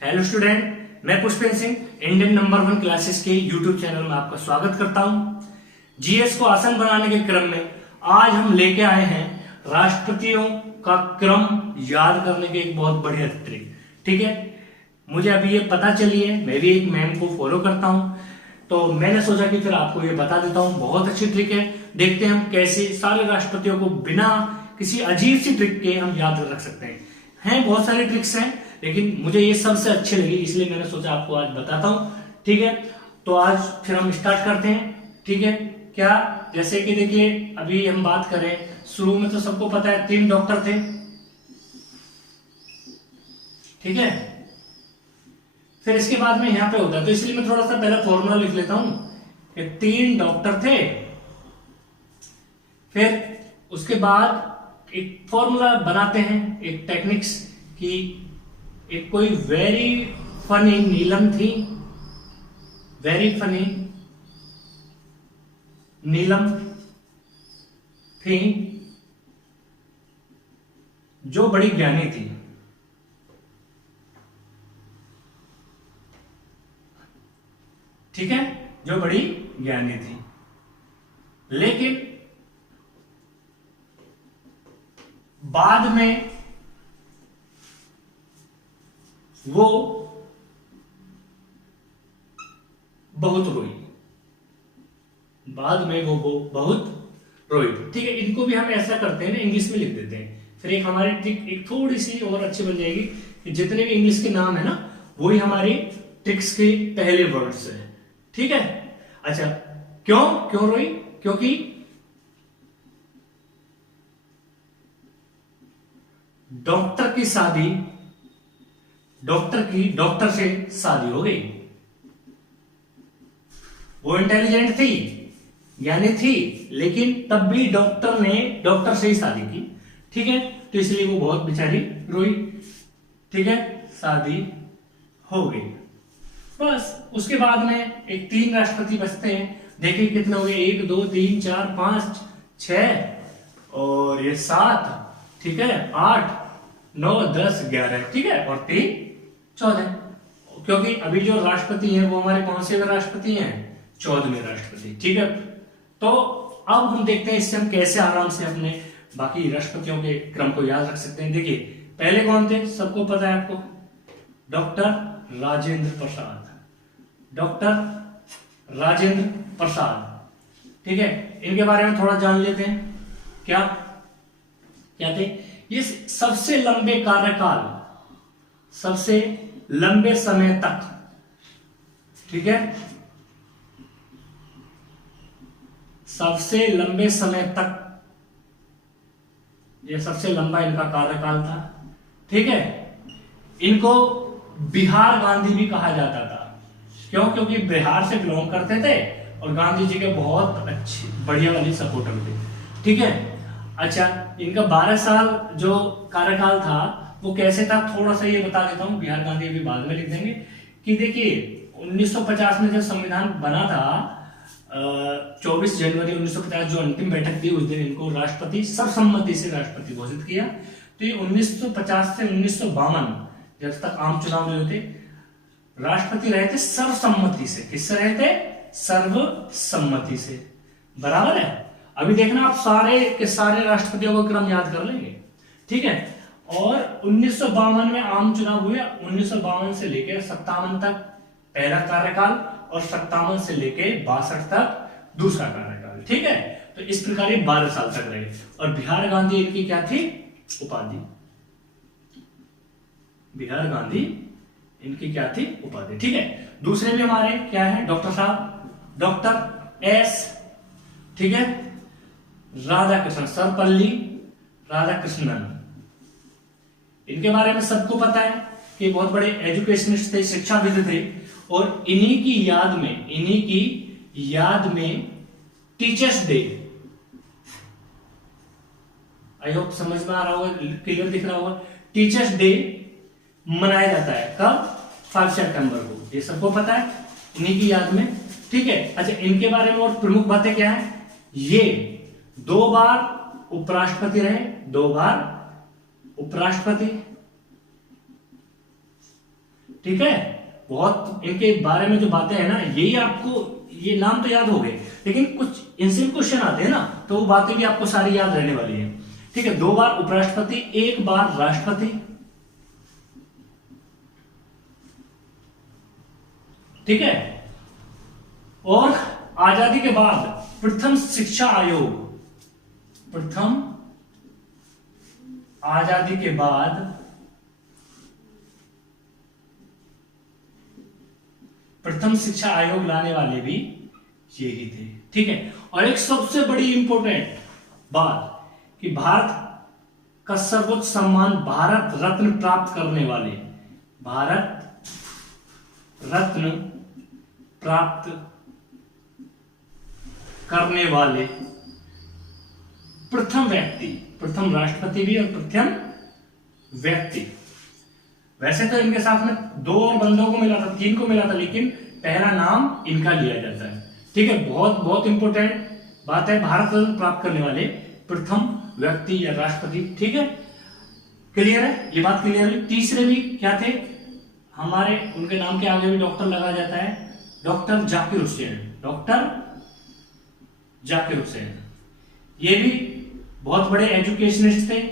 Hello student, मैं Pushpendra Singh Indian number 1 classes के YouTube channel में आपका स्वागत करता हूं। जीएस को आसान बनाने के क्रम में आज हम लेके आए हैं राष्ट्रपतियों का क्रम याद करने के एक बहुत बढ़िया ट्रिक। ठीक है, मुझे अभी ये पता चली है, मैं भी एक मैम को फॉलो करता हूं, तो मैंने सोचा कि फिर आपको ये बता देता हूं। बहुत अच्छी ट्रिक है, देखते हैं हम कैसे सारे राष्ट्रपतियों को बिना किसी अजीब सी ट्रिक के हम याद रख सकते हैं। बहुत सारे ट्रिक्स हैं, लेकिन मुझे ये सबसे अच्छी लगी, इसलिए मैंने सोचा आपको आज बताता हूं। ठीक है, तो आज फिर हम स्टार्ट करते हैं। ठीक है, क्या जैसे कि देखिए, अभी हम बात करें, शुरू में तो सबको पता है 3 डॉक्टर थे। ठीक है, फिर इसके बाद में यहां पे होता है, तो इसलिए मैं थोड़ा सा पहले फॉर्मूला लिख लेता हूं कि 3 डॉक्टर थे। फिर उसके बाद एक फॉर्मूला बनाते हैं, एक टेक्निक्स की, एक कोई वेरी फनी नीलम थी, वेरी फनी नीलम थी जो बड़ी ज्ञानी थी। ठीक है, जो बड़ी ज्ञानी थी, लेकिन बाद में वो बहुत रोई। बाद में वो बहुत रोई। ठीक है, इनको भी हम ऐसा करते हैं ना, इंग्लिश में लिख देते हैं। फिर एक हमारी ट्रिक एक थोड़ी सी और अच्छी बन जाएगी कि जितने भी इंग्लिश के नाम है ना, वही हमारी ट्रिक्स के पहले वर्ड्स है। ठीक है, अच्छा, क्यों क्यों रोई? क्योंकि डॉक्टर से शादी हो गई। वो इंटेलिजेंट थी, ज्ञानी थी, लेकिन तब भी डॉक्टर ने डॉक्टर से ही शादी की। ठीक है, तो इसलिए वो बहुत बेचारी रोई। ठीक है, शादी हो गई। बस उसके बाद में एक 3 राष्ट्रपति बचते हैं। देखिए कितने हो गए, 1 2 3 4 5 6 और ये 7। ठीक है, 8 9 10 11। ठीक है, और 3 14। क्योंकि अभी जो राष्ट्रपति हैं वो हमारे कौन से राष्ट्रपति हैं? 14वें राष्ट्रपति। ठीक है, तो अब हम देखते हैं इससे हम कैसे आराम से अपने बाकी राष्ट्रपतियों के क्रम को याद रख सकते हैं। देखिए, पहले कौन थे? सबको पता है आपको, डॉक्टर राजेंद्र प्रसाद। डॉक्टर राजेंद्र प्रसाद। ठीक है, इनके बारे में थोड़ा जान लेते हैं। क्या क्या थे ये? सबसे लंबे कार्यकाल, सबसे लंबे समय तक, ठीक है, सबसे लंबे समय तक, ये सबसे लंबा इनका कार्यकाल था। ठीक है, इनको बिहार गांधी भी कहा जाता था। क्यों? क्योंकि बिहार से बिलोंग करते थे और गांधी जी के बहुत अच्छी बढ़िया वाली सपोर्टर थे। ठीक है, अच्छा, इनका 12 साल जो कार्यकाल था वो कैसे था, थोड़ा सा ये बता देता हूं। बिहार गांधी अभी बाद में लिख देंगे कि देखिए 1950 में जब संविधान बना था, 24 जनवरी 1950 जो अंतिम बैठक थी, उस दिन इनको राष्ट्रपति सर्वसम्मति से राष्ट्रपति घोषित किया। तो ये 1950 से 1952 जब तक आम चुनाव नहीं होते, राष्ट्रपति रहे थे सर्वसम्मति से। किससे रहे थे? सर्वसम्मति से। बराबर है। अभी देखना, आप सारे के सारे राष्ट्रपतियों का क्रम याद कर लेंगे। ठीक है, और 1952 में आम चुनाव हुए। 1952 से लेकर 57 तक पहला कार्यकाल और 57 से लेकर 62 तक दूसरा कार्यकाल। ठीक है, तो इस प्रकार ये 12 साल तक रहे। और बिहार गांधी इनकी क्या थी उपाधि? बिहार गांधी इनकी क्या थी उपाधि? ठीक है, दूसरे भी हमारे क्या है? डॉक्टर साहब, डॉक्टर एस, ठीक है, राधाकृष्णन, सर्वपल्ली राधाकृष्णन। इनके बारे में सबको पता है कि बहुत बड़े एजुकेशनिस्ट थे, शिक्षाविद थे, और इन्हीं की याद में टीचर्स डे, आई होप समझ में आ रहा होगा, क्लियर दिख रहा होगा, टीचर्स डे मनाया जाता है। कब? 5 सितंबर को। ये सबको पता है, इन्हीं की याद में। ठीक है, अच्छा, इनके बारे में और प्रमुख बातें क्या है? ये 2 बार उपराष्ट्रपति रहे, 2 बार उपराष्ट्रपति। ठीक है, बहुत इनके बारे में जो बातें हैं ना, यही आपको ये नाम तो याद हो गए, लेकिन कुछ इनसे क्वेश्चन आते हैं ना, तो वो बातें भी आपको सारी याद रहने वाली है। ठीक है, 2 बार उपराष्ट्रपति, 1 बार राष्ट्रपति। ठीक है, और आजादी के बाद प्रथम शिक्षा आयोग, प्रथम आजादी के बाद प्रथम शिक्षा आयोग लाने वाले भी यही थे। ठीक है, और एक सबसे बड़ी इंपॉर्टेंट बात कि भारत का सर्वोच्च सम्मान भारत रत्न प्राप्त करने वाले, भारत रत्न प्राप्त करने वाले प्रथम व्यक्ति, प्रथम राष्ट्रपति भी और प्रथम व्यक्ति। वैसे तो इनके साथ में 2 और बंदों को मिला था, 3 को मिला था, लेकिन पहला नाम इनका लिया जाता है। ठीक है, बहुत बहुत इंपॉर्टेंट बात है, भारत रत्न प्राप्त करने वाले प्रथम व्यक्ति या राष्ट्रपति। ठीक है, क्लियर है, ये बात क्लियर है। तीसरे भी क्या थे हमारे, उनके नाम के आगे भी डॉक्टर लगा जाता है, डॉक्टर जाकिर हुसैन, डॉक्टर जाकिर हुसैन। ये भी बहुत बड़े एजुकेशनिस्ट थे,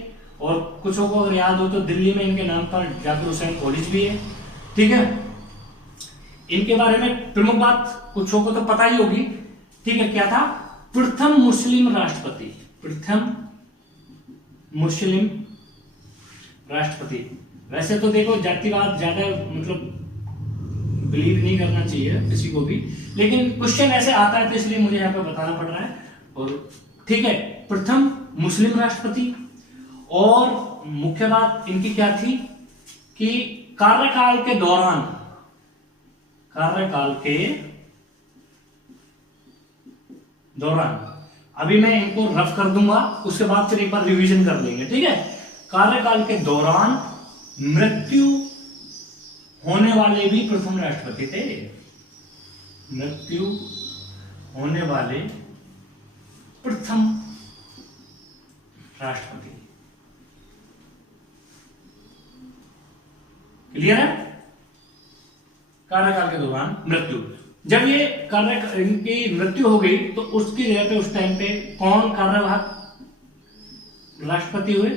और कुछों को अगर याद हो तो दिल्ली में इनके नाम पर जाकिर हुसैन कॉलेज भी है। ठीक है, इनके बारे में प्रमुख बात कुछों को तो पता ही होगी। ठीक है, क्या था, प्रथम मुस्लिम राष्ट्रपति, प्रथम मुस्लिम राष्ट्रपति। वैसे तो देखो जातिवाद ज्यादा मतलब बिलीव नहीं करना चाहिए किसी को भी, लेकिन क्वेश्चन ऐसे आता है तो इसलिए मुझे यहाँ पे बताना पड़ रहा है। और ठीक है, प्रथम मुस्लिम राष्ट्रपति। और मुख्य बात इनकी क्या थी कि कार्यकाल के दौरान, कार्यकाल के दौरान, अभी मैं इनको रफ कर दूंगा, उसके बाद फिर एक बार रिवीजन कर लेंगे। ठीक है, कार्यकाल के दौरान मृत्यु होने वाले भी प्रथम राष्ट्रपति थे, मृत्यु होने वाले प्रथम राष्ट्रपति। क्लियर है, कार्यकाल के दौरान मृत्यु। जब ये कार्य इनकी मृत्यु हो गई तो उसकी जगह पे उस टाइम पे कौन कार्यवाहक राष्ट्रपति हुए,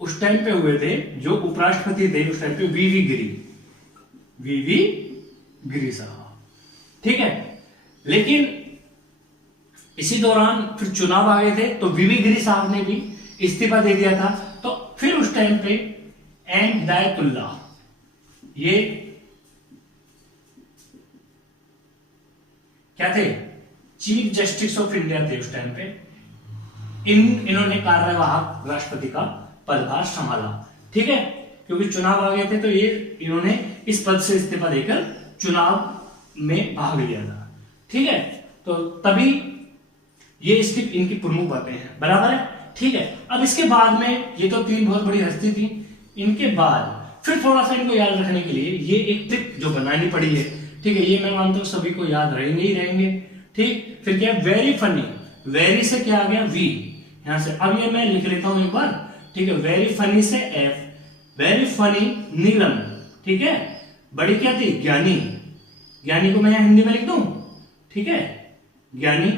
उस टाइम पे हुए थे जो उपराष्ट्रपति थे उस टाइम पे वीवी गिरी, वीवी गिरी साहब। ठीक है, लेकिन इसी दौरान फिर चुनाव आ गए थे तो वीवी गिरी साहब ने भी इस्तीफा दे दिया था। तो फिर उस टाइम पे एम हिदायतुल्लाह, ये क्या थे, चीफ जस्टिस ऑफ इंडिया थे उस टाइम पे। इन्होंने कार्यवाहक राष्ट्रपति का पदभार संभाला। ठीक है, क्योंकि चुनाव आ गए थे तो ये इन्होंने इस पद से इस्तीफा देकर चुनाव में भाग लिया था। ठीक है, तो तभी ये इसकी इनकी प्रमुख बातें हैं, बराबर है। ठीक है, अब इसके बाद में ये तो 3 बहुत बड़ी हस्ती थी, इनके बाद फिर थोड़ा सा इनको याद रखने के लिए ये एक ट्रिक जो बनानी पड़ी है। ठीक है, ये मैं मानता हूं सभी को याद रहेंगे ही रहेंगे। ठीक, फिर क्या, वेरी फनी, वेरी से क्या आ गया, वी, यहां से। अब ये मैं लिख लेता हूं एक बार। ठीक है, वेरी फनी से एफ, वेरी फनी नीलम। ठीक है, बड़ी क्या थी, ज्ञानी, ज्ञानी को मैं यहां हिंदी में लिख दूं। ठीक है, ज्ञानी।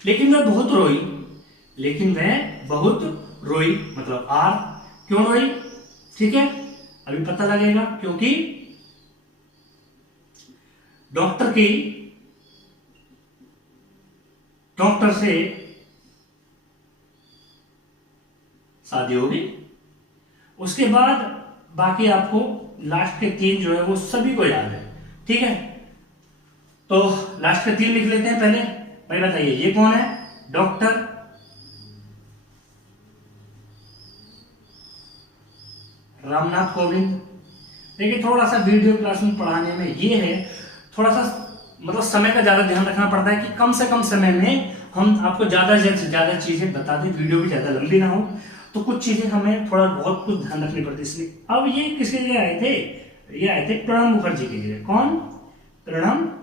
लेकिन वह बहुत रोई, लेकिन वह बहुत रोई, मतलब आर, क्यों रोई, ठीक है, अभी पता लगेगा। क्योंकि डॉक्टर से शादी होगी। उसके बाद बाकी आपको लास्ट के 3 जो है वो सभी को याद है। ठीक है, तो लास्ट के 3 लिख लेते हैं पहले। भाई बताइए ये कौन है, डॉक्टर रामनाथ कोविंद। देखिए थोड़ा सा वीडियो क्लास में पढ़ाने में ये है, थोड़ा सा मतलब समय का ज्यादा ध्यान रखना पड़ता है कि कम से कम समय में हम आपको ज्यादा से ज्यादा चीजें बता दें, वीडियो भी ज्यादा लंबी ना हो, तो कुछ चीजें हमें थोड़ा बहुत कुछ ध्यान रखनी पड़ती है। इसलिए अब ये किसके लिए आए थे, ये आए थे प्रणब मुखर्जी के लिए। कौन, प्रणब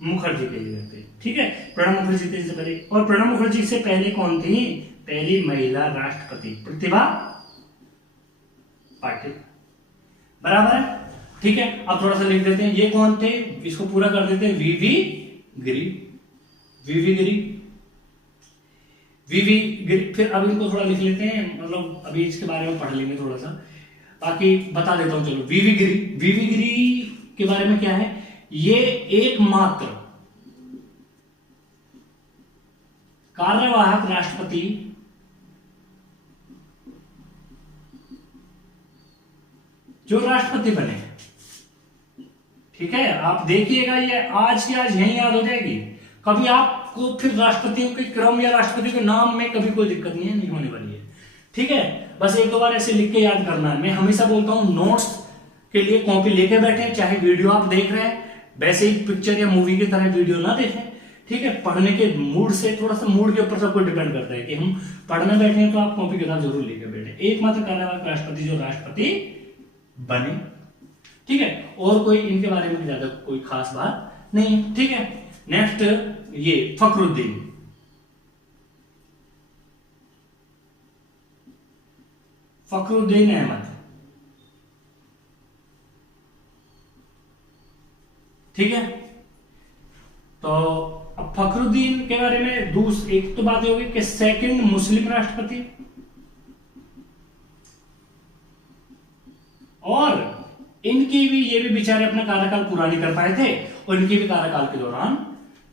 मुखर्जी कही जाती है, ठीक है। प्रणब मुखर्जी थी इससे पहले, और प्रणब मुखर्जी से पहले कौन थी? पहली महिला राष्ट्रपति प्रतिभा पाटिल, बराबर है, ठीक है। अब थोड़ा सा लिख देते हैं, ये कौन थे, इसको पूरा कर देते हैं, वीवी गिरी, वीवी गिरी, वीवी गिरी। फिर अब इनको थोड़ा लिख लेते हैं, मतलब अभी इसके बारे में पढ़ लेंगे थोड़ा सा, बाकी बता देता हूं। चलो, वीवी गिरी, वीवी गिरी के बारे में क्या है, ये एकमात्र कार्यवाहक राष्ट्रपति जो राष्ट्रपति बने, ठीक है। आप देखिएगा, ये आज की आज यही याद हो जाएगी, कभी आपको फिर राष्ट्रपतियों के क्रम या राष्ट्रपति के नाम में कभी कोई दिक्कत नहीं है, नहीं होने वाली है, ठीक है। बस एक दो बार ऐसे लिख के याद करना है। मैं हमेशा बोलता हूं, नोट्स के लिए कॉपी लेके बैठे, चाहे वीडियो आप देख रहे हैं वैसे ही पिक्चर या मूवी की तरह वीडियो ना देखें, ठीक है। पढ़ने के मूड से, थोड़ा सा मूड के ऊपर सब कुछ डिपेंड करता है कि हम पढ़ने बैठे हैं तो आप कॉपी किताब जरूर लेके बैठे। एकमात्र कार्यवाहक राष्ट्रपति जो राष्ट्रपति बने, ठीक है। और कोई इनके बारे में ज्यादा कोई खास बात नहीं, ठीक है। नेक्स्ट ये फखरुद्दीन, फखरुद्दीन अहमद, ठीक है। तो अब फखरुद्दीन के बारे में एक तो बात होगी कि सेकंड मुस्लिम राष्ट्रपति, और इनकी भी, ये भी बेचारे अपना कार्यकाल पूरा नहीं कर पाए थे, और इनकी भी कार्यकाल के दौरान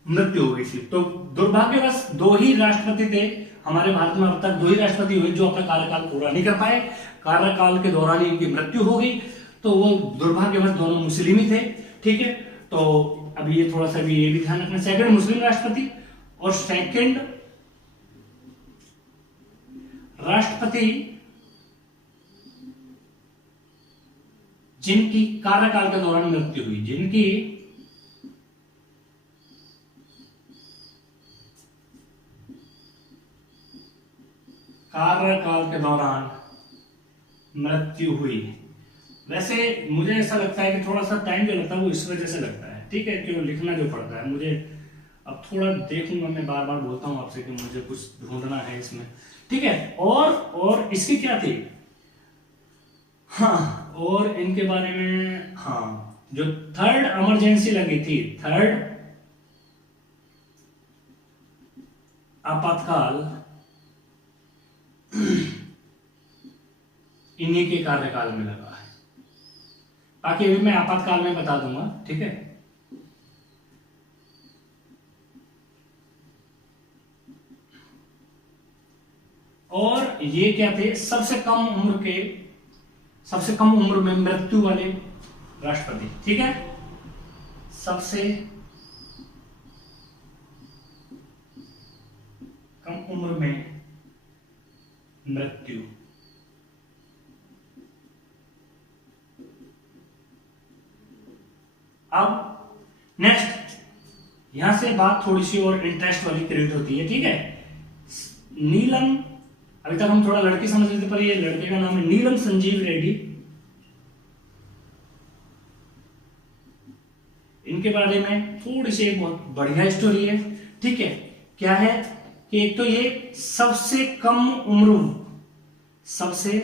मृत्यु हो गई थी। तो दुर्भाग्यवश दो ही राष्ट्रपति थे हमारे भारत में, अब तक दो ही राष्ट्रपति हुए जो अपना कार्यकाल पूरा नहीं कर पाए, कार्यकाल के दौरान इनकी मृत्यु हो गई। तो वो दुर्भाग्यवश दोनों मुस्लिम ही थे, ठीक है। तो अभी ये थोड़ा सा भी ये भी ध्यान रखना, सेकंड मुस्लिम राष्ट्रपति और सेकंड राष्ट्रपति जिनकी कार्यकाल के दौरान मृत्यु हुई, जिनकी कार्यकाल के दौरान मृत्यु हुई। वैसे मुझे ऐसा लगता है कि थोड़ा सा टाइम जो लगता है वो इस वजह से लगता है, ठीक है, क्यों लिखना जो पड़ता है मुझे। अब थोड़ा देखूंगा, मैं बार बार बोलता हूं आपसे कि मुझे कुछ ढूंढना है इसमें, ठीक है। और इसकी क्या थी, हाँ, और इनके बारे में, हाँ, जो थर्ड इमरजेंसी लगी थी, थर्ड आपातकाल इन्हीं के कार्यकाल में लगा है। बाकी अभी मैं आपातकाल में बता दूंगा, ठीक है। और ये क्या थे, सबसे कम उम्र में मृत्यु वाले राष्ट्रपति, ठीक है। सबसे कम उम्र में मृत्यु, अब नेक्स्ट यहां से बात थोड़ी सी और इंटरेस्ट वाली क्रिएट होती है, ठीक है। नीलम, अभी तक हम थोड़ा लड़की समझ लेते, पर ये लड़के का नाम है नीलम संजीव रेड्डी। इनके बारे में थोड़ी सी बहुत बढ़िया स्टोरी है, ठीक है। क्या है कि एक तो ये सबसे कम उम्र, सबसे,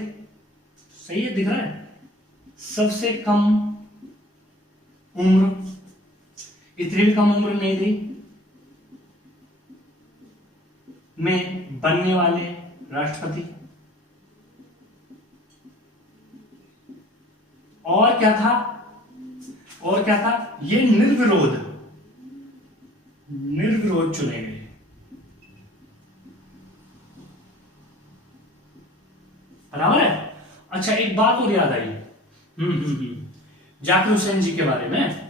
सही है, दिख रहा है, सबसे कम उम्र, इतनी भी कम उम्र नहीं थी में बनने वाले राष्ट्रपति। और क्या था, ये निर्विरोध चुने गए। बराबर है। अच्छा, एक बात और याद आई, जाकिर हुसैन जी के बारे में,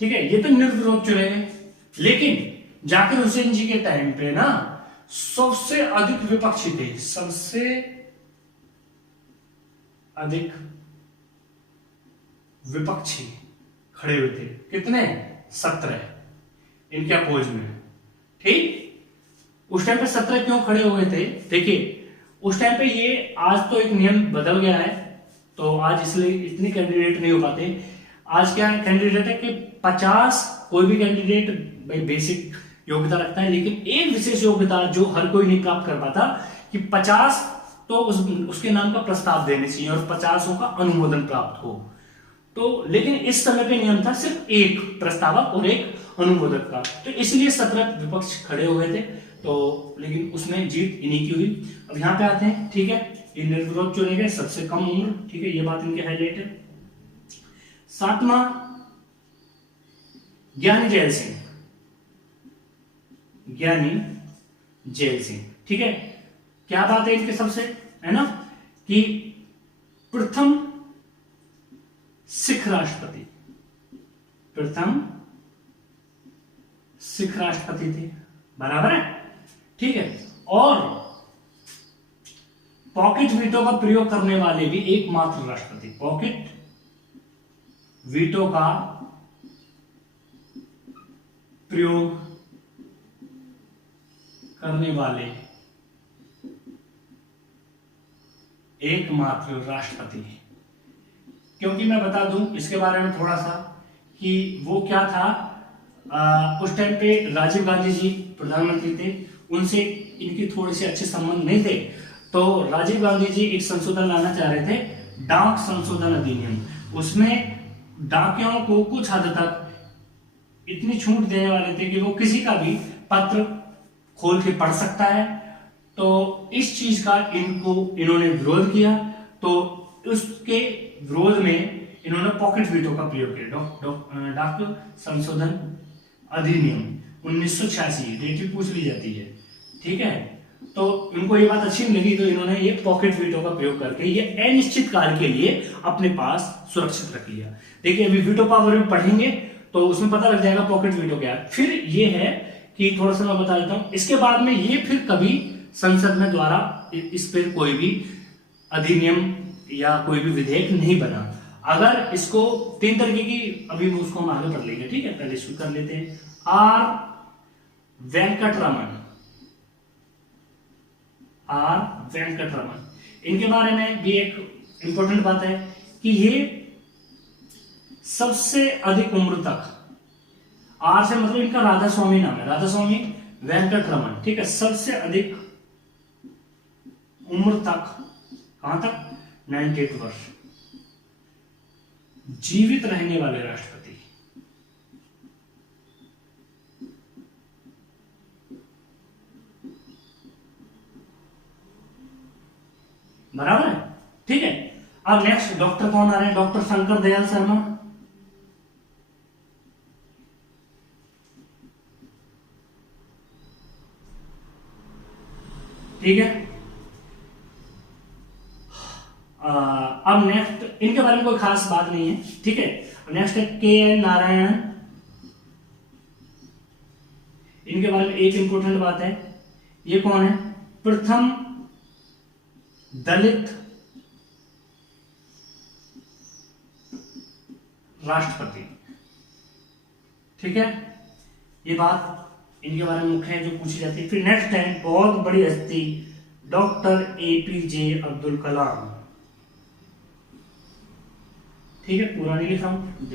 ठीक है। ये तो निर्विरोध चुने गए, लेकिन जाकिर हुसैन जी के टाइम पे ना सबसे अधिक विपक्षी थे, सबसे अधिक विपक्षी खड़े हुए थे। कितने? 17 इनके अपोज में, ठीक। उस टाइम पे 17 क्यों खड़े हुए थे? देखिए, उस टाइम पे ये, आज तो एक नियम बदल गया है, तो आज इसलिए इतने कैंडिडेट नहीं हो पाते। आज क्या कैंडिडेट है कि 50 कोई भी कैंडिडेट भाई बेसिक योग्यता रखता है, लेकिन एक विशेष योग्यता जो हर कोई नहीं प्राप्त कर पाता कि 50 तो उसके नाम का प्रस्ताव देने चाहिए और 50 का अनुमोदन प्राप्त हो। तो लेकिन इस समय पे नियम था सिर्फ एक प्रस्तावक और एक अनुमोदक का, तो इसलिए 17 विपक्ष खड़े हुए थे, तो लेकिन उसमें जीत इन्हीं की हुई। अब यहाँ पे आते हैं, ठीक है, ये निर्विरोध चुने गए, सबसे कम उम्र, ठीक है, ये बात इनके हाईलाइट है। 7वां ज्ञानी जैल सिंह, ज्ञानी जैल सिंह, ठीक है। क्या बात है इनके सबसे, है ना, कि प्रथम सिख राष्ट्रपति, प्रथम सिख राष्ट्रपति थे, बराबर है, ठीक है। और पॉकेट वीटो का प्रयोग करने वाले भी एकमात्र राष्ट्रपति, पॉकेट वीटो का प्रयोग करने वाले एकमात्र राष्ट्रपति। क्योंकि मैं बता दूं इसके बारे में थोड़ा सा कि वो क्या था, उस टाइम पे राजीव गांधी जी प्रधानमंत्री थे, उनसे इनकी थोड़े से अच्छे संबंध नहीं थे, तो राजीव गांधी जी एक संशोधन लाना चाह रहे थे, डाक संशोधन अधिनियम। उसमें डाकियों को कुछ हद तक इतनी छूट देने वाले थे कि वो किसी का भी पत्र खोल के पढ़ सकता है। तो इस चीज का इन्होंने विरोध किया, तो उसके विरोध में इन्होंने पॉकेट वीटो का प्रयोग किया, डाक संशोधन अधिनियम 1986, डेट भी पूछ ली जाती है, ठीक है। तो इनको ये बात अच्छी नहीं लगी, तो इन्होंने ये पॉकेट वीटो का प्रयोग करके ये अनिश्चित काल के लिए अपने पास सुरक्षित रख लिया। देखिए अभी वीटो पावर भी पढ़ेंगे तो उसमें पता लग जाएगा पॉकेट वीटो क्या है। फिर ये है कि थोड़ा सा मैं बता देता हूं, इसके बाद में ये फिर कभी संसद में द्वारा इस पर कोई भी अधिनियम या कोई भी विधेयक नहीं बना। अगर इसको 3 तरीके की, अभी उसको हम आगे पढ़ लेंगे, ठीक है, पहले शुरू कर लेते हैं। आर वेंकटरमन, आर वेंकटरमन, इनके बारे में भी एक इंपॉर्टेंट बात है कि ये सबसे अधिक उम्र तक, आर से मतलब इनका राधा स्वामी नाम है, राधा स्वामी वेंकटरमन, ठीक है, सबसे अधिक उम्र तक, कहां तक, 98 वर्ष जीवित रहने वाले राष्ट्रपति। बराबर है, ठीक है। अब नेक्स्ट डॉक्टर कौन आ रहे हैं, डॉक्टर शंकर दयाल शर्मा, ठीक है। अब नेक्स्ट इनके बारे में कोई खास बात नहीं है, ठीक है। नेक्स्ट है के एन नारायण, इनके बारे में एक इंपॉर्टेंट बात है, ये कौन है, प्रथम दलित राष्ट्रपति, ठीक है। ये बात इनके बारे में मुख्य है जो पूछी जाती है। फिर नेक्स्ट है बहुत बड़ी हस्ती डॉक्टर एपीजे अब्दुल कलाम, ठीक है, पूरा नहीं लिखा हूं,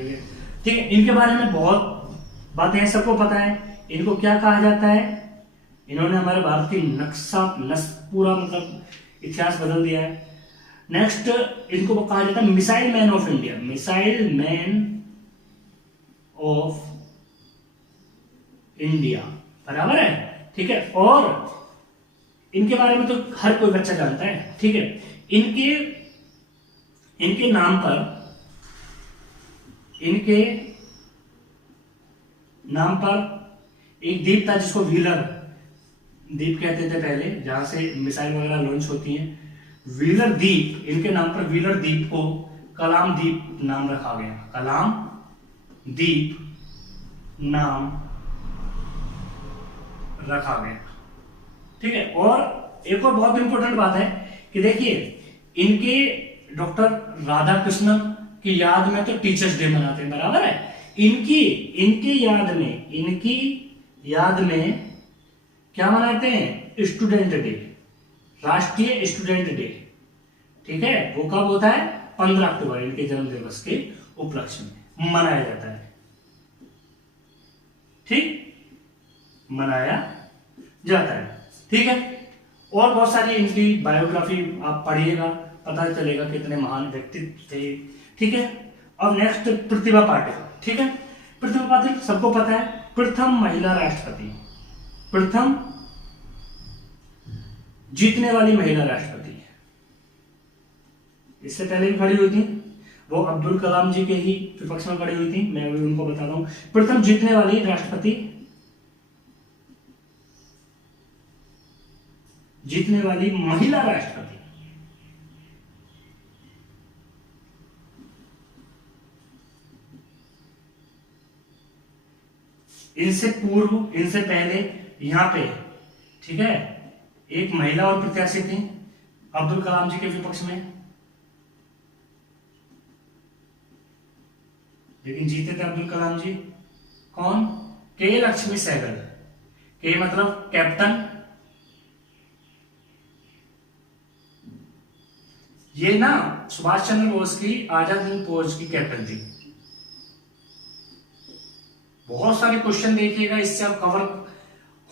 ठीक है। इनके बारे में बहुत बातें हैं, सबको पता है। इनको क्या कहा जाता है, इन्होंने हमारे भारत की पूरा मतलब इतिहास बदल दिया है। नेक्स्ट इनको कहा जाता है missile man of India, missile man of India, बराबर है, ठीक है। और इनके बारे में तो हर कोई बच्चा जानता है, ठीक है। इनके नाम पर एक द्वीप था जिसको व्हीलर द्वीप कहते थे पहले, जहां से मिसाइल वगैरह लॉन्च होती हैं, व्हीलर द्वीप, इनके नाम पर व्हीलर द्वीप को कलाम द्वीप नाम रखा गया, कलाम द्वीप नाम रखा गया, ठीक है। और एक और बहुत इंपॉर्टेंट बात है कि देखिए इनके डॉक्टर राधा कृष्णन की याद में तो टीचर्स डे मनाते हैं, बराबर है। इनकी याद में क्या मनाते हैं, स्टूडेंट डे, राष्ट्रीय स्टूडेंट डे, ठीक है। वो कब होता है, 15 अक्टूबर, इनके जन्म दिवस के उपलक्ष्य में मनाया जाता है, ठीक मनाया जाता है। ठीक है, और बहुत सारी इनकी बायोग्राफी आप पढ़िएगा, पता चलेगा कितने महान व्यक्तित्व थे। ठीक है, अब नेक्स्ट प्रतिभा पाटिल। ठीक है, प्रतिभा पाटिल सबको पता है, प्रथम महिला राष्ट्रपति, प्रथम जीतने वाली महिला राष्ट्रपति। इससे पहले भी खड़ी हुई थी, वो अब्दुल कलाम जी के ही विपक्ष में खड़ी हुई थी। मैं अभी उनको बताता हूं, प्रथम जीतने वाली राष्ट्रपति, जीतने वाली महिला राष्ट्रपति। इनसे पूर्व, इनसे पहले यहां पे, ठीक है, एक महिला और प्रत्याशी थी अब्दुल कलाम जी के विपक्ष में, लेकिन जीते थे अब्दुल कलाम जी। कौन? के लक्ष्मी सहगल। के मतलब कैप्टन, ये ना सुभाष चंद्र बोस की आजाद हिंद फौज की कैप्टन थी। बहुत सारे क्वेश्चन देखिएगा, इससे आप कवर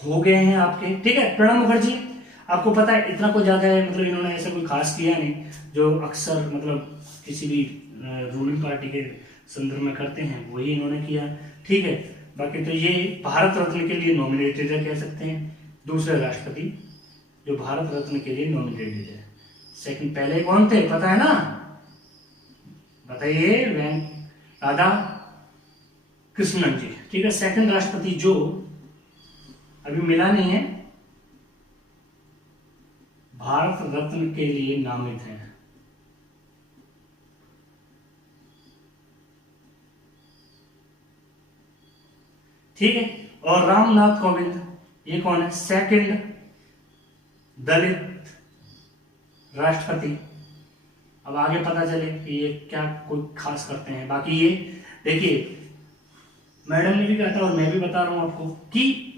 हो गए हैं आपके। ठीक है, प्रणब मुखर्जी, आपको पता है इतना कुछ ज्यादा है, मतलब इन्होंने ऐसा कोई खास किया नहीं, जो अक्सर मतलब किसी भी रूलिंग पार्टी के संदर्भ में करते हैं वही इन्होंने किया। ठीक है, बाकी तो ये भारत रत्न के लिए नॉमिनेटेड है, कह सकते हैं, दूसरे राष्ट्रपति जो भारत रत्न के लिए नॉमिनेटेड है। सेकंड पहले कौन थे पता है ना? बताइए, राधा कृष्णन जी। ठीक है, सेकंड राष्ट्रपति जो अभी मिला नहीं है, भारत रत्न के लिए नामित है। ठीक है, और रामनाथ कोविंद, ये कौन है? सेकंड दलित राष्ट्रपति। अब आगे पता चले कि ये क्या कोई खास करते हैं। बाकी ये देखिए, मैडम ने भी कहा था और मैं भी बता रहा हूं आपको कि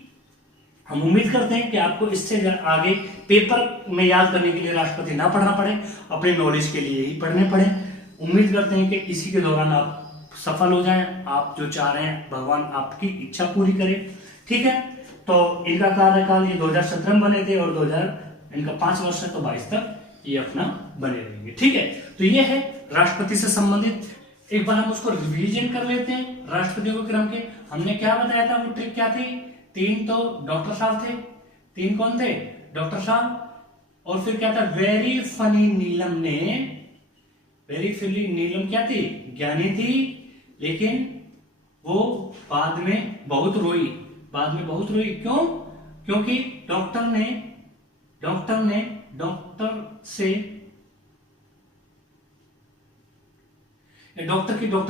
हम उम्मीद करते हैं कि आपको इससे आगे पेपर में याद करने के लिए राष्ट्रपति ना पढ़ना पड़े, अपने नॉलेज के लिए ही पढ़ने पड़े। उम्मीद करते हैं कि इसी के दौरान आप सफल हो जाएं, आप जो चाह रहे हैं भगवान आपकी इच्छा पूरी करे। ठीक है, तो इनका कार्यकाल ये 2017 में बने थे और 2000 इनका 5 वर्ष है, तो 22 तक ये अपना बने रहेंगे। ठीक है, तो ये है राष्ट्रपति से संबंधित। एक बार हम उसको रिवीजन कर लेते हैं राष्ट्रपतियों के क्रम के। हमने क्या बताया था, वो ट्रिक क्या थी? 3 तो डॉक्टर साहब थे। 3 कौन थे? डॉक्टर साहब। और फिर क्या था? वेरी फनी नीलम ने, वेरी फनी नीलम क्या थी? ज्ञानी थी, लेकिन वो बाद में बहुत रोई, बाद में बहुत रोई। क्यों? क्योंकि डॉक्टर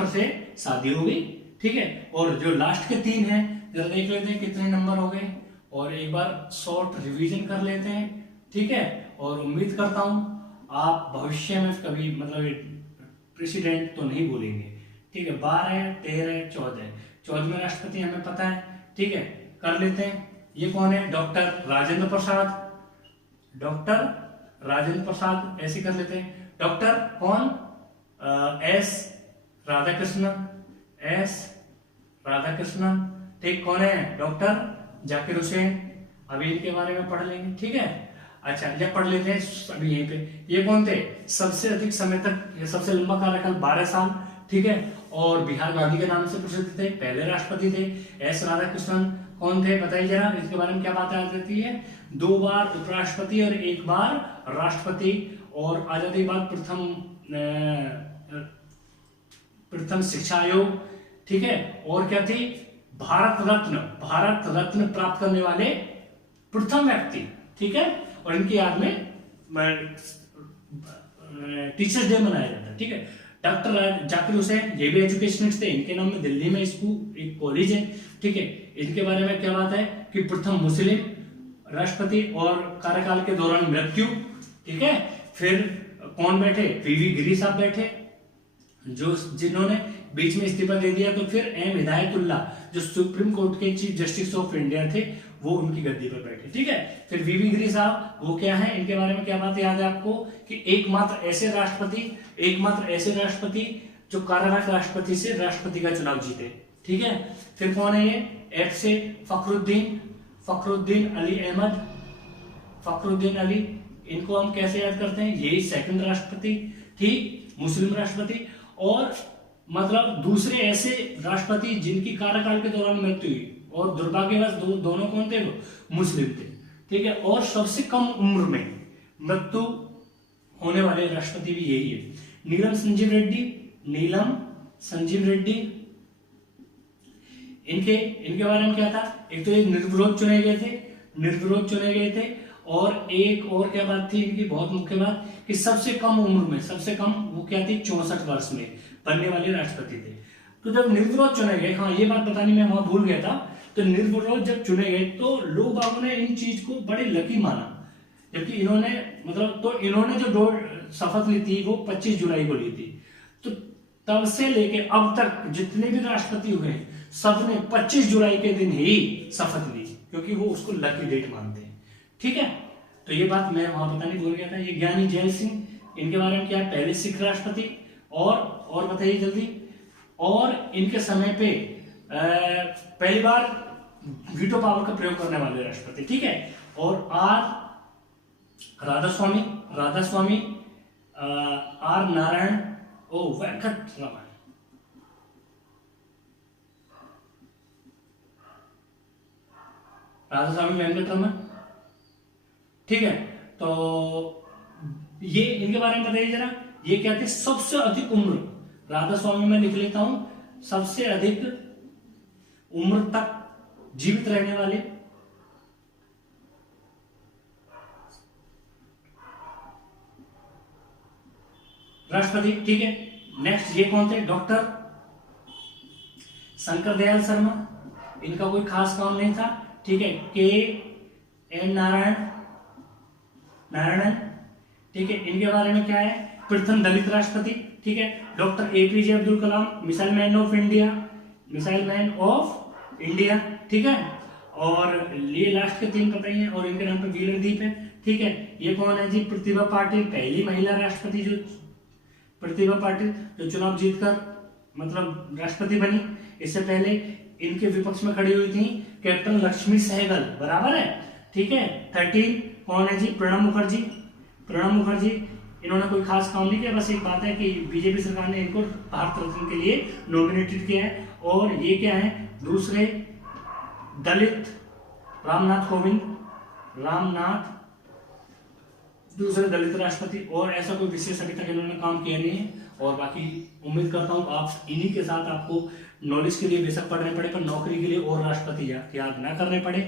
से शादी हो गई। ठीक है, और जो लास्ट के 3 हैं जरा देख लेते हैं कितने नंबर हो गए, और एक बार शॉर्ट रिवीजन कर लेते हैं। ठीक है, और उम्मीद करता हूं आप भविष्य में कभी मतलब प्रेसिडेंट तो नहीं भूलेंगे। ठीक है, 12, 13, 14, 14वें राष्ट्रपति हमें पता है। ठीक है, कर लेते हैं। ये कौन है? डॉक्टर राजेंद्र प्रसाद। डॉक्टर राजेंद्र प्रसाद ऐसे कर लेते हैं। डॉक्टर कौन? S Radhakrishnan, S Radhakrishnan. ठीक, कौन है? डॉक्टर जाकिर हुसैन। अभी इनके बारे में पढ़ लेंगे। ठीक है, अच्छा ये पढ़ लेते हैं अभी यहीं पे। ये कौन थे? सबसे अधिक समय तक, सबसे लंबा कार्यकाल 12 साल। ठीक है, और बिहार गांधी के नाम से प्रसिद्ध थे, पहले राष्ट्रपति थे। एस राधाकृष्णन कौन थे बताइए जरा, इसके बारे में क्या बात आ जाती है? 2 बार उपराष्ट्रपति और 1 बार राष्ट्रपति, और आजादी के बाद प्रथम शिक्षा आयोग। ठीक है, और क्या थी? भारत रत्न प्राप्त करने वाले प्रथम व्यक्ति। ठीक है, और इनकी याद में टीचर्स डे मनाया जाता है। ठीक है, डॉक्टर जाकिर हुसैन ये भी एजुकेशनिस्ट थे, इनके नाम में दिल्ली में स्कूल एक कॉलेज है। ठीक है, इनके बारे में क्या बात है कि प्रथम मुस्लिम राष्ट्रपति और कार्यकाल के दौरान मृत्यु। ठीक है, फिर कौन बैठे? वीवी गिरी साहब बैठे, जो जिन्होंने बीच में इस्तीफा दे दिया, तो फिर एम हिदायतुल्ला जो सुप्रीम कोर्ट के चीफ जस्टिस ऑफ इंडिया थे, वो उनकी गद्दी पर बैठे। ठीक है, फिर वीवी गिरी साहब वो क्या है, इनके बारे में क्या बात याद है आपको कि एकमात्र ऐसे राष्ट्रपति जो कार्यरत राष्ट्रपति से राष्ट्रपति का चुनाव जीते। ठीक है, फिर कौन है ये? एफ से फखरुद्दीन अली अहमद, फखरुद्दीन अली, इनको हम कैसे याद करते हैं, यही सेकंड राष्ट्रपति, ठीक, मुस्लिम राष्ट्रपति। और मतलब दूसरे ऐसे राष्ट्रपति जिनकी कार्यकाल के दौरान मृत्यु हुई, और दुर्भाग्यवश दोनों कौन थे, वो मुस्लिम थे, ठीक है। और सबसे कम उम्र में मृत्यु होने वाले राष्ट्रपति भी यही है, नीलम संजीव रेड्डी। इनके बारे में क्या था, एक तो ये निर्विरोध चुने गए थे, और एक और क्या बात थी इनकी, बहुत मुख्य बात, कि सबसे कम उम्र में, सबसे कम वो क्या थी, 64 वर्ष में बनने वाले राष्ट्रपति थे। तो जब निर्विरोध चुने गए, हाँ ये बात बतानी मैं वहां भूल गया था, तो निर्विरोध जब चुने गए तो लोग बागों ने इन चीज को बड़े लकी माना, जबकि इन्होंने जो शपथ ली थी वो 25 जुलाई को ली थी। तो तब से लेके अब तक जितने भी राष्ट्रपति हुए सबने 25 जुलाई के दिन ही शपथ ली, क्योंकि वो उसको लकी डेट मानते हैं, ठीक है। तो ये बात मैं वहां बताने भूल गया था। ये ज्ञानी जैल सिंह, इनके बारे में क्या है, पहले सिख राष्ट्रपति, और बताइए जल्दी। और इनके समय पे पहली बार वीटो पावर का प्रयोग करने वाले राष्ट्रपति, ठीक है। और राधास्वामी, आर नारायण, ओ वेंकट रमन, राधास्वामी वेंकट रमन, ठीक है। तो ये इनके बारे में बताइए जरा, ये क्या थे, सबसे अधिक उम्र, राधास्वामी में लिख लेता हूं, सबसे अधिक उम्र तक जीवित रहने वाले राष्ट्रपति, ठीक है। नेक्स्ट ये कौन थे, डॉक्टर शंकर दयाल शर्मा, इनका कोई खास काम नहीं था, ठीक है। के एन नारायणन, ठीक है। इनके बारे में क्या है, प्रथम दलित राष्ट्रपति, ठीक है। Doctor APJ Abdul Kalam, missile man of India, ठीक है। और ये लास्ट के 3 पता ही है, और इनके नाम पे व्हीलर द्वीप है, ठीक है। ये कौन है जी, प्रतिभा पाटिल, पहली महिला राष्ट्रपति जो चुनाव जीतकर मतलब राष्ट्रपति बनी। इससे पहले इनके विपक्ष में खड़ी हुई थी कैप्टन लक्ष्मी सहगल, बराबर है, ठीक है। 13 कौन है जी, प्रणब मुखर्जी, इन्होंने कोई खास काम नहीं किया, बस एक बात है कि बीजेपी सरकार ने इनको भारत रत्न के लिए नॉमिनेटेड किया है। और ये क्या है, दूसरे दलित रामनाथ कोविंद, दूसरे दलित राष्ट्रपति, और ऐसा कोई विशेष अभी तक इन्होंने काम किया नहीं है। और बाकी उम्मीद करता हूँ आप इन्हीं के साथ आपको नॉलेज के लिए बेशक पढ़ने पड़े, पर नौकरी के लिए और राष्ट्रपति याद ना करने पड़े।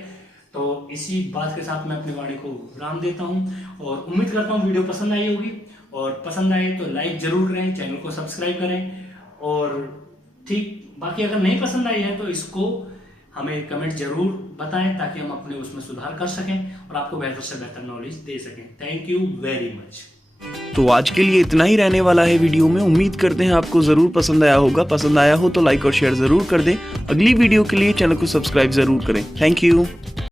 तो इसी बात के साथ मैं अपनी वाणी को विराम देता हूँ, और उम्मीद करता हूँ वीडियो पसंद आई होगी, और पसंद आए तो लाइक जरूर करें, चैनल को सब्सक्राइब करें, और ठीक बाकी अगर नहीं पसंद आई है तो इसको हमें कमेंट जरूर बताएं, ताकि हम अपने उसमें सुधार कर सकें और आपको बेहतर से बेहतर नॉलेज दे सकें। Thank you very much. तो आज के लिए इतना ही रहने वाला है वीडियो में। उम्मीद करते हैं आपको जरूर पसंद आया होगा। पसंद आया हो तो लाइक और शेयर जरूर कर दें। अगली वीडियो के लिए चैनल को सब्सक्राइब जरूर करें। Thank you.